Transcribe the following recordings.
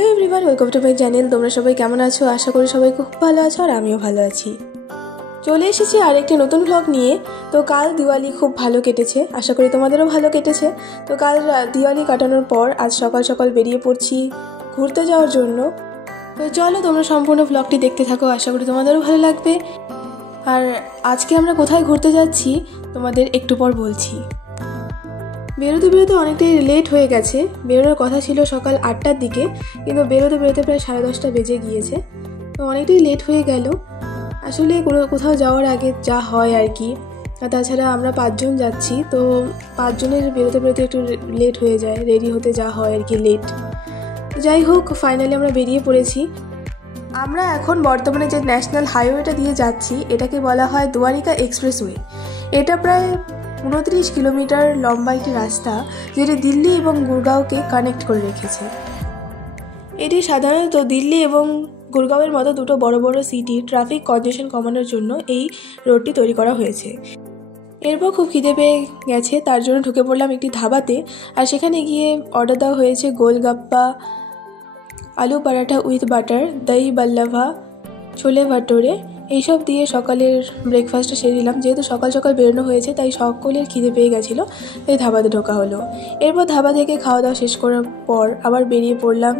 Hello everyone, welcome to my channel. তোমরা সবাই কেমন আছো? আশা করি সবাই খুব ভালো আছো আর আমিও ভালো আছি। চলে এসেছি আরেকটি নতুন ব্লগ নিয়ে। তো কাল দিওয়ালি খুব ভালো কেটেছে, আশা করি তোমাদেরও ভালো কেটেছে। তো কাল দিওয়ালি কাটানোর পর আজ সকাল সকাল বেরিয়ে পড়ছি ঘুরতে যাওয়ার জন্য। তো চলো তোমরা সম্পূর্ণ ব্লগটি দেখতে থাকো, আশা করি তোমাদেরও ভালো লাগবে। আর আজকে আমরা কোথায় ঘুরতে যাচ্ছি তোমাদের একটু পর বলছি। বেরোতে বেরোতে অনেকটাই লেট হয়ে গেছে। বেরোনোর কথা ছিল সকাল 8টার দিকে, কিন্তু বেরোতে বেরোতে প্রায় 10:30 বেজে গিয়েছে। তো অনেকটাই লেট হয়ে গেল। আসলে কোথাও যাওয়ার আগে যা হয় আর কি। আর তাছাড়া আমরা 5 জন যাচ্ছি, তো 5 জনের বেরোতে বেরোতে একটু লেট হয়ে যায়, রেডি হতে যা হয় আর কি লেট। যাই হোক, ফাইনালি আমরা বেরিয়ে পড়েছি। আমরা এখন বর্তমানে যে ন্যাশনাল হাইওয়েটা দিয়ে যাচ্ছি এটাকে বলা হয় দ্বারিকা এক্সপ্রেসওয়ে। এটা প্রায় 29 কিলোমিটার লম্বা একটি রাস্তা, যেটি দিল্লি এবং গুরগাঁওকে কানেক্ট করে রেখেছে। এটি সাধারণত দিল্লি এবং গুরগাঁওয়ের মতো দুটো বড় বড় সিটির ট্রাফিক কনজেশন কমানোর জন্য এই রোডটি তৈরি করা হয়েছে। এরপর খুব খিদে পেয়ে গেছে, তার জন্য ঢুকে পড়লাম একটি ধাবাতে। আর সেখানে গিয়ে অর্ডার দেওয়া হয়েছে গোলগাপ্পা, আলু পরাঠা উইথ বাটার, দই বাল্লাভা, ছোলে ভাটোরে, এইসব দিয়ে সকালের ব্রেকফাস্টটা সেরে নিলাম। যেহেতু সকাল সকাল বেরোনো হয়েছে তাই সকলের খিদে পেয়ে গেছিলো, তাই ধাবাতে ঢোকা হলো। এরপর ধাবা থেকে খাওয়া দাওয়া শেষ করার পর আবার বেরিয়ে পড়লাম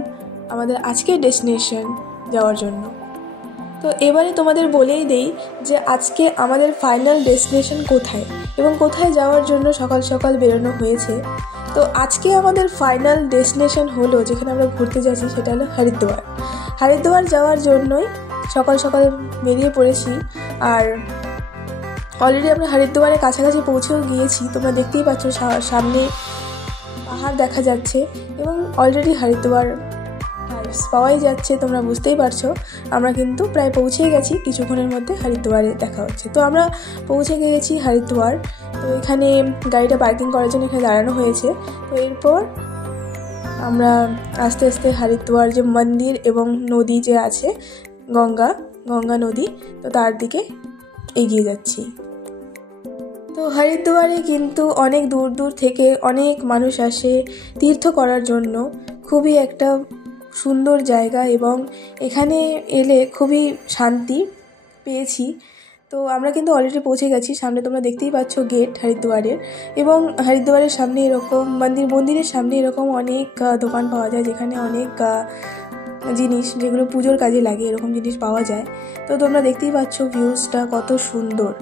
আমাদের আজকের ডেস্টিনেশন যাওয়ার জন্য। তো এবারে তোমাদের বলেই দেই যে আজকে আমাদের ফাইনাল ডেস্টিনেশন কোথায় এবং কোথায় যাওয়ার জন্য সকাল সকাল বেরোনো হয়েছে। তো আজকে আমাদের ফাইনাল ডেস্টিনেশন হলো, যেখানে আমরা ঘুরতে যাচ্ছি সেটা হলো হরিদ্বার। হরিদ্বার যাওয়ার জন্যই সকাল সকাল বেরিয়ে পড়েছি। আর অলরেডি আমরা হরিদ্বারের কাছাকাছি পৌঁছেও গিয়েছি। তোমরা দেখতেই পাচ্ছ সামনে পাহাড় দেখা যাচ্ছে এবং অলরেডি হরিদ্বার পাওয়াই যাচ্ছে। তোমরা বুঝতেই পারছো আমরা কিন্তু প্রায় পৌঁছেই গেছি, কিছুক্ষণের মধ্যে হরিদ্বারে দেখা হচ্ছে। তো আমরা পৌঁছে গিয়েছি হরিদ্বার। তো এখানে গাড়িটা পার্কিং করার জন্য এখানে দাঁড়ানো হয়েছে। তো এরপর আমরা আস্তে আস্তে হরিদ্বার যে মন্দির এবং নদী যে আছে গঙ্গা নদী, তো তার দিকে এগিয়ে যাচ্ছি। তো হরিদ্বারে কিন্তু অনেক দূর দূর থেকে অনেক মানুষ আসে তীর্থ করার জন্য। খুবই একটা সুন্দর জায়গা এবং এখানে এলে খুবই শান্তি পেয়েছি। তো আমরা কিন্তু অলরেডি পৌঁছে গেছি। সামনে তোমরা দেখতেই পাচ্ছ গেট হরিদ্বারের, এবং হরিদ্বারের সামনে এরকম মন্দিরের সামনে এরকম অনেক দোকান পাওয়া যায়, যেখানে অনেক জিনিস যেগুলো পুজোর কাজে লাগে এরকম জিনিস পাওয়া যায়। তো তোমরা দেখতেই পাচ্ছ ভিউজটা কত সুন্দর,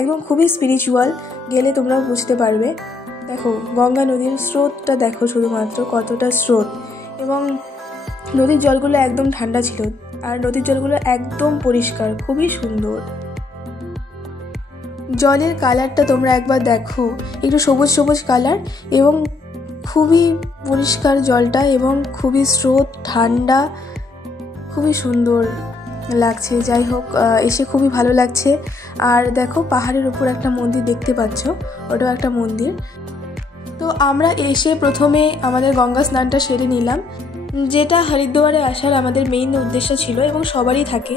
একদম খুবই স্পিরিচুয়াল। গেলে তোমরাও বুঝতে পারবে। দেখো গঙ্গা নদীর স্রোতটা দেখো, শুধুমাত্র কতটা স্রোত, এবং নদীর জলগুলো একদম ঠান্ডা ছিল আর নদীর জলগুলো একদম পরিষ্কার, খুবই সুন্দর। জলের কালারটা তোমরা একবার দেখো, একটু সবুজ সবুজ কালার এবং খুবই পরিষ্কার জলটা, এবং খুবই স্রোত, ঠান্ডা, খুবই সুন্দর লাগছে। যাই হোক, এসে খুবই ভালো লাগছে। আর দেখো পাহাড়ের উপর একটা মন্দির দেখতে পাচ্ছ, ওটাও একটা মন্দির। তো আমরা এসে প্রথমে আমাদের গঙ্গা স্নানটা সেরে নিলাম, যেটা হরিদ্বারে আসার আমাদের মেইন উদ্দেশ্য ছিল এবং সবারই থাকে।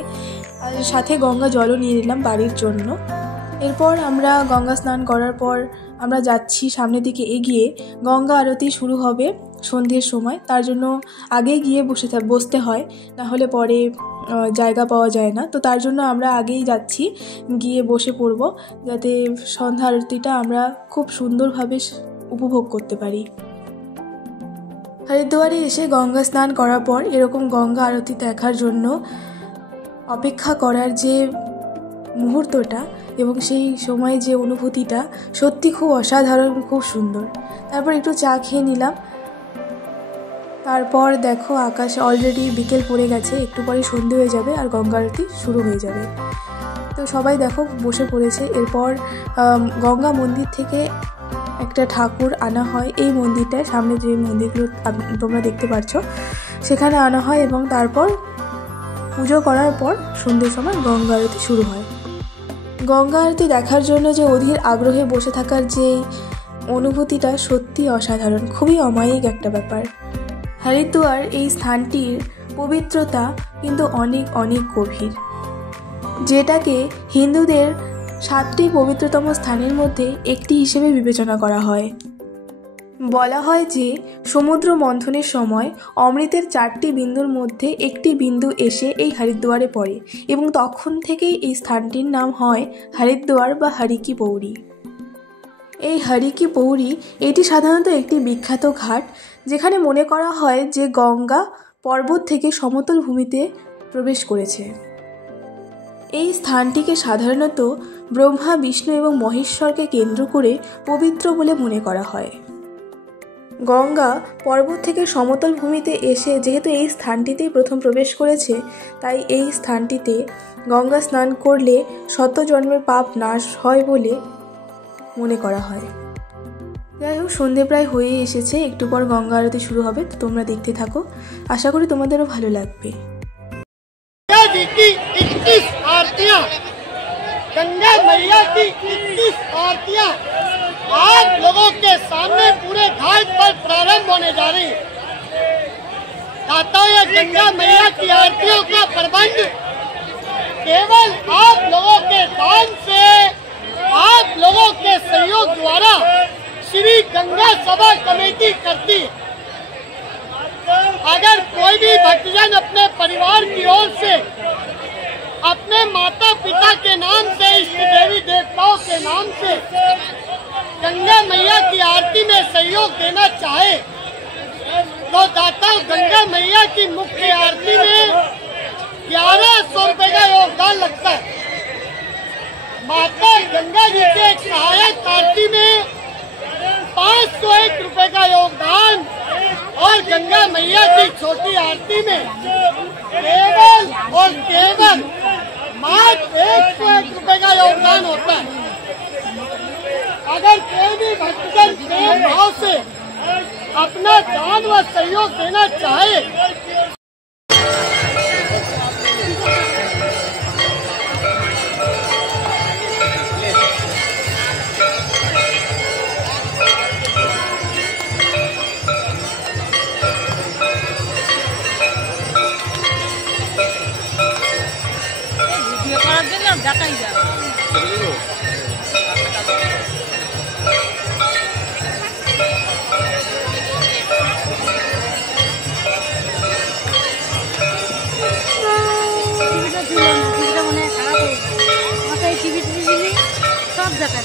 আর সাথে গঙ্গা জলও নিয়ে নিলাম বাড়ির জন্য। এরপর আমরা গঙ্গা স্নান করার পর আমরা যাচ্ছি সামনের দিকে এগিয়ে। গঙ্গা আরতি শুরু হবে সন্ধ্যের সময়, তার জন্য আগে গিয়ে বসতে হয়, না হলে পরে জায়গা পাওয়া যায় না। তো তার জন্য আমরা আগেই যাচ্ছি, গিয়ে বসে পড়ব, যাতে সন্ধ্যা আরতিটা আমরা খুব সুন্দরভাবে উপভোগ করতে পারি। হরিদ্বারে এসে গঙ্গা স্নান করার পর এরকম গঙ্গা আরতি দেখার জন্য অপেক্ষা করার যে মুহূর্তটা এবং সেই সময় যে অনুভূতিটা সত্যি খুব অসাধারণ, খুব সুন্দর। তারপর একটু চা খেয়ে নিলাম। তারপর দেখো আকাশে অলরেডি বিকেল পড়ে গেছে, একটু পরে সন্ধে হয়ে যাবে আর গঙ্গা আরতি শুরু হয়ে যাবে। তো সবাই দেখো বসে পড়েছে। এরপর গঙ্গা মন্দির থেকে একটা ঠাকুর আনা হয়, এই মন্দিরটায় সামনে যে মন্দিরগুলো তোমরা দেখতে পাচ্ছ সেখানে আনা হয়, এবং তারপর পুজো করার পর সন্ধ্যের সময় গঙ্গা আরতি শুরু হয়। গঙ্গা আরতি দেখার জন্য যে অধীর আগ্রহে বসে থাকার যে অনুভূতিটা সত্যি অসাধারণ, খুবই অমায়িক একটা ব্যাপার। হরিদ্বার এই স্থানটির পবিত্রতা কিন্তু অনেক অনেক গভীর, যেটাকে হিন্দুদের 7টি পবিত্রতম স্থানের মধ্যে একটি হিসেবে বিবেচনা করা হয়। বলা হয় যে সমুদ্র মন্থনের সময় অমৃতের 4টি বিন্দুর মধ্যে একটি বিন্দু এসে এই হরিদ্বারে পড়ে এবং তখন থেকেই এই স্থানটির নাম হয় হরিদ্বার বা হরি কি পৌরি। এই হরি কি পৌরি এটি সাধারণত একটি বিখ্যাত ঘাট, যেখানে মনে করা হয় যে গঙ্গা পর্বত থেকে সমতল ভূমিতে প্রবেশ করেছে। এই স্থানটিকে সাধারণত ব্রহ্মা, বিষ্ণু এবং মহেশ্বরকে কেন্দ্র করে পবিত্র বলে মনে করা হয়। গঙ্গা পর্বত থেকে সমতল ভূমিতে এসে যেহেতু এই স্থানটিতেই প্রথম প্রবেশ করেছে, তাই এই স্থানটিতে গঙ্গা স্নান করলে শত জন্মের পাপ নাশ হয় বলে মনে করা হয়। যাই হোক, সন্ধে প্রায় হয়ে এসেছে, একটু পর গঙ্গা আরতি শুরু হবে, তো তোমরা দেখতে থাকো, আশা করি তোমাদেরও ভালো লাগবে। गंगा मैया की 21 आरतियां आप लोगों के सामने पूरे घाट पर प्रारंभ होने जा रही है। ये गंगा मैया की आरतियों का प्रबंध केवल आप लोगों के दान से, आप लोगों के सहयोग द्वारा श्री गंगा सभा कमेटी करती है। अगर कोई भी भक्तजन अपने परिवार की ओर से, अपने माता पिता के नाम से, इष्ट देवी देवताओं के नाम से गंगा मैया की आरती में सहयोग देना चाहे तो दाता गंगा मैया की मुख्य आरती में 1100 रुपए का योगदान लगता है। माता गंगा जी के एक सहायक आरती में 501 रुपए का योगदान और गंगा मैया की छोटी आरती में केवल और केवल मात्र 101 रुपए का योगदान होता है। अगर कोई भी भक्तजन प्रेम भाव से अपना दान व सहयोग देना चाहे सब जगह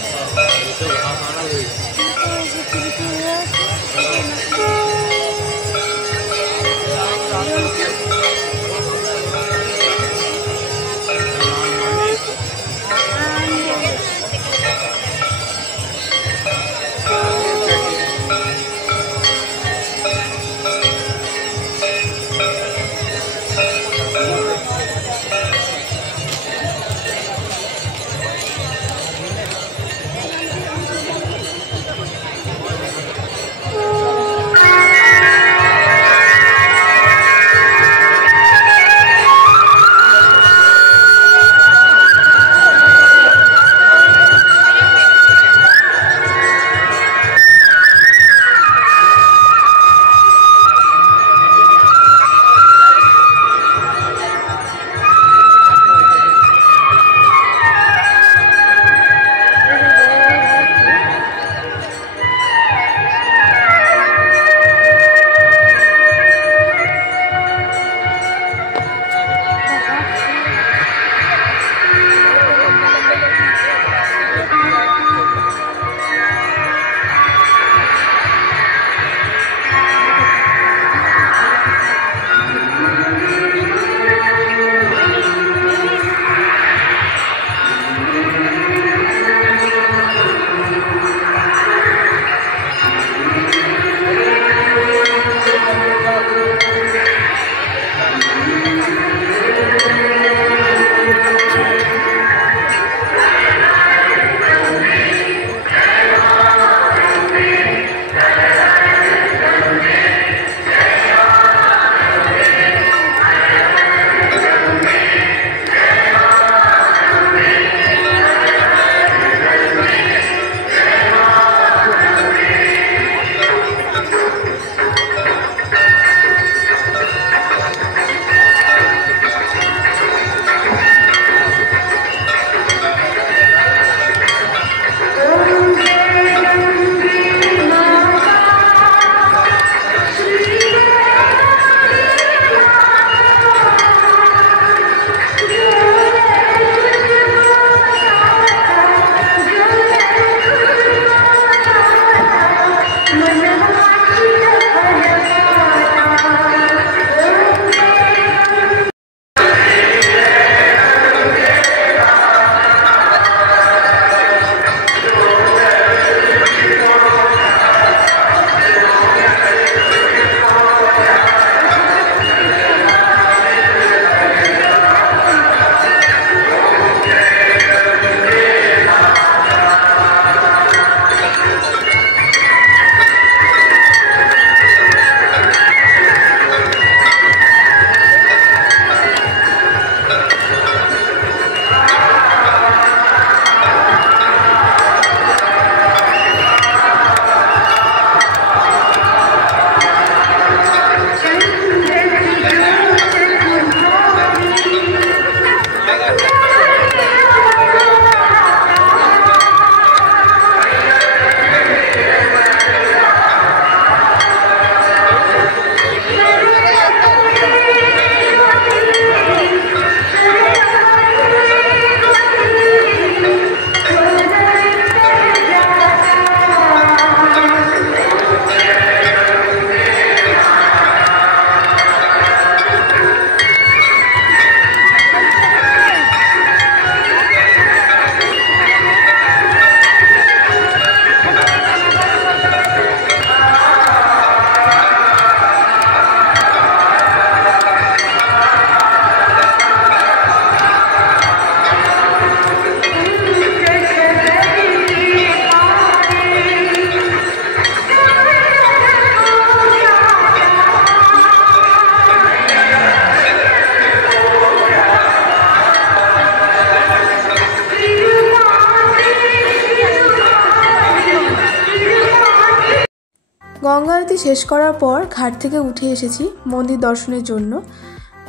গঙ্গা আরতি শেষ করার পর ঘাট থেকে উঠে এসেছি মন্দির দর্শনের জন্য।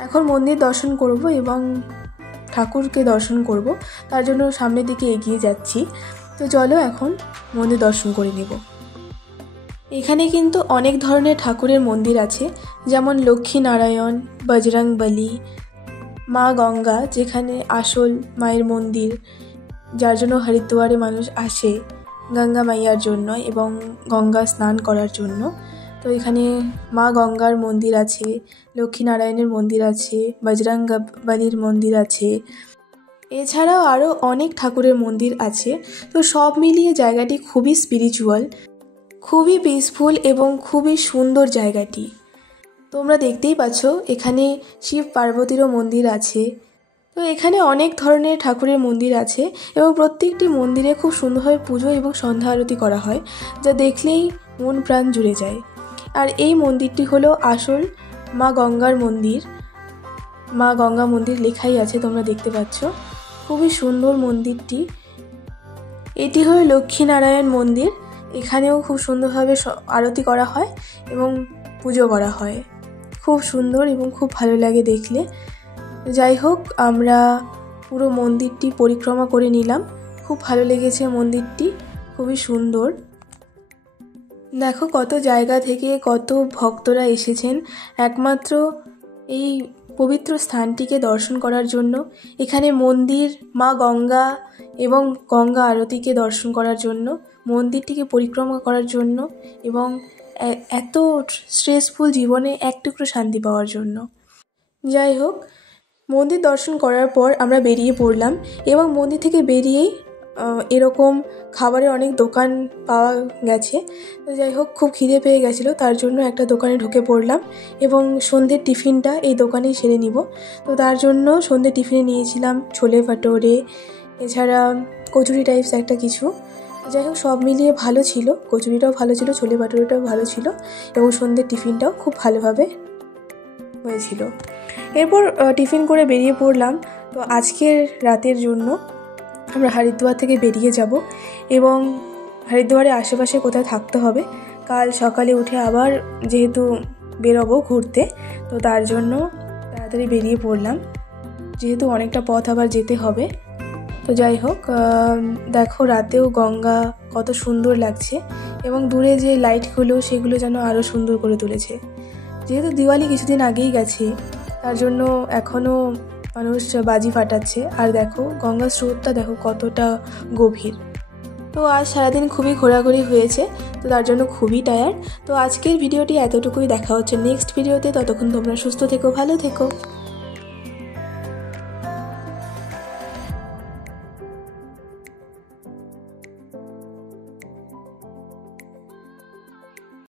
এখন মন্দির দর্শন করব এবং ঠাকুরকে দর্শন করব, তার জন্য সামনের দিকে এগিয়ে যাচ্ছি। তো চলো এখন মন্দির দর্শন করে নেব। এখানে কিন্তু অনেক ধরনের ঠাকুরের মন্দির আছে, যেমন লক্ষ্মীনারায়ণ, বজরংবলী, মা গঙ্গা যেখানে আসল মায়ের মন্দির, যার জন্য হরিদ্বারে মানুষ আসে গঙ্গা মাইয়ার জন্য এবং গঙ্গা স্নান করার জন্য। তো এখানে মা গঙ্গার মন্দির আছে, লক্ষ্মীনারায়ণের মন্দির আছে, বজরংবলীর মন্দির আছে, এছাড়াও আরও অনেক ঠাকুরের মন্দির আছে। তো সব মিলিয়ে জায়গাটি খুবই স্পিরিচুয়াল, খুবই পিসফুল এবং খুবই সুন্দর জায়গাটি। তোমরা দেখতেই পাচ্ছ এখানে শিব পার্বতীরও মন্দির আছে। তো এখানে অনেক ধরনের ঠাকুরের মন্দির আছে এবং প্রত্যেকটি মন্দিরে খুব সুন্দরভাবে পুজো এবং সন্ধ্যা আরতি করা হয়, যা দেখলেই মন প্রাণ জুড়ে যায়। আর এই মন্দিরটি হলো আসল মা গঙ্গার মন্দির। মা গঙ্গা মন্দির লেখাই আছে, তোমরা দেখতে পাচ্ছ। খুবই সুন্দর মন্দিরটি। এটি হলো লক্ষ্মীনারায়ণ মন্দির। এখানেও খুব সুন্দরভাবে আরতি করা হয় এবং পুজো করা হয়। খুব সুন্দর এবং খুব ভালো লাগে দেখলে। যাই হোক, আমরা পুরো মন্দিরটি পরিক্রমা করে নিলাম। খুব ভালো লেগেছে মন্দিরটি, খুবই সুন্দর। দেখো কত জায়গা থেকে কত ভক্তরা এসেছেন একমাত্র এই পবিত্র স্থানটিকে দর্শন করার জন্য। এখানে মন্দির, মা গঙ্গা এবং গঙ্গা আরতিকে দর্শন করার জন্য, মন্দিরটিকে পরিক্রমা করার জন্য এবং এত স্ট্রেসফুল জীবনে এক টুকরো শান্তি পাওয়ার জন্য। যাই হোক, মন্দির দর্শন করার পর আমরা বেরিয়ে পড়লাম এবং মন্দির থেকে বেরিয়েই এরকম খাবারের অনেক দোকান পাওয়া গেছে। তো যাই হোক, খুব খিদে পেয়ে গেছিলো, তার জন্য একটা দোকানে ঢুকে পড়লাম এবং সন্ধ্যের টিফিনটা এই দোকানেই সেরে নিব। তো তার জন্য সন্ধ্যের টিফিনে নিয়েছিলাম ছোলে ভাটোরে, এছাড়া কচুরি টাইপস একটা কিছু। যাই হোক, সব মিলিয়ে ভালো ছিল। কচুরিটাও ভালো ছিল, ছোলে ভাটোরেটাও ভালো ছিল এবং সন্ধ্যের টিফিনটাও খুব ভালোভাবে হয়েছিল। এরপর টিফিন করে বেরিয়ে পড়লাম। তো আজকের রাতের জন্য আমরা হরিদ্বার থেকে বেরিয়ে যাব এবং হরিদ্বারের আশেপাশে কোথায় থাকতে হবে। কাল সকালে উঠে আবার যেহেতু বেরোবো ঘুরতে, তো তার জন্য তাড়াতাড়ি বেরিয়ে পড়লাম, যেহেতু অনেকটা পথ আবার যেতে হবে। তো যাই হোক, দেখো রাতেও গঙ্গা কত সুন্দর লাগছে এবং দূরে যে লাইটগুলো সেগুলো যেন আরও সুন্দর করে তুলেছে। যেহেতু দিওয়ালি কিছুদিন আগেই গেছে, তার জন্য এখনও মানুষ বাজি ফাটাচ্ছে। আর দেখো গঙ্গার স্রোতটা দেখো কতটা গভীর। তো আজ সারাদিন খুবই ঘোরাঘুরি হয়েছে, তো তার জন্য খুবই টায়ার্ড। তো আজকের ভিডিওটি এতটুকুই। দেখা হচ্ছে নেক্সট ভিডিওতে। ততক্ষণ তোমরা সুস্থ থেকো, ভালো থেকো।